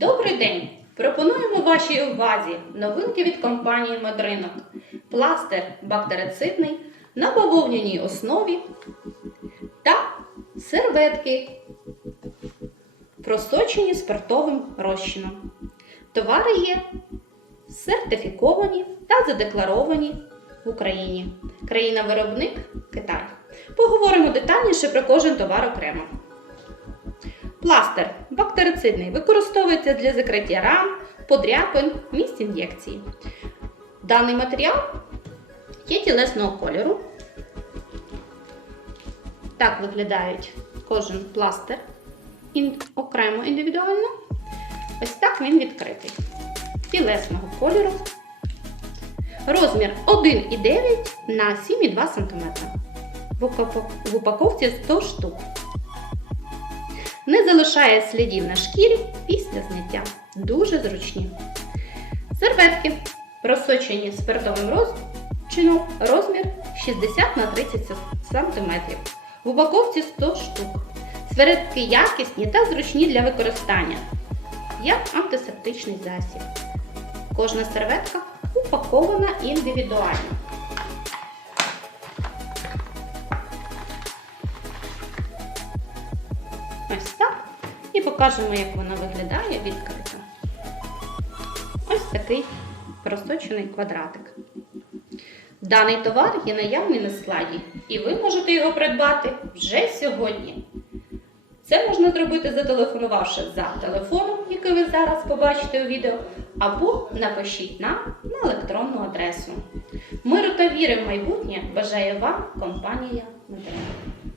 день! Пропонуємо вашій увазі новинки від компанії Мадринок. Пластир бактерицидний на бавовняній основі та серветки, просочені спиртовим розчином. Товари є сертифіковані та задекларовані в Україні. Країна-виробник Китай. Поговоримо детальніше про кожен товар окремо. Пластир бактерицидний використовується для закриття ран, подряпин, місць ін'єкції. Даний матеріал є тілесного кольору. Так виглядають кожен пластир окремо індивідуально. Ось так він відкритий. Тілесного кольору. Розмір 1,9 на 7,2 см. В упаковці 100 штук. Не залишає слідів на шкірі після зняття. Дуже зручні. Серветки просочені спиртовим розчином розмір 60 на 30 см. В упаковці 100 штук. Серветки якісні та зручні для використання, як антисептичний засіб. Кожна серветка упакована індивідуально. Ось так. І покажемо, як вона виглядає відкрито. Ось такий просочений квадратик. Даний товар є наявний на складі, і ви можете його придбати вже сьогодні. Це можна зробити, зателефонувавши за телефоном, який ви зараз побачите у відео, або напишіть нам на електронну адресу. Миру та віри в майбутнє бажає вам компанія Метрена.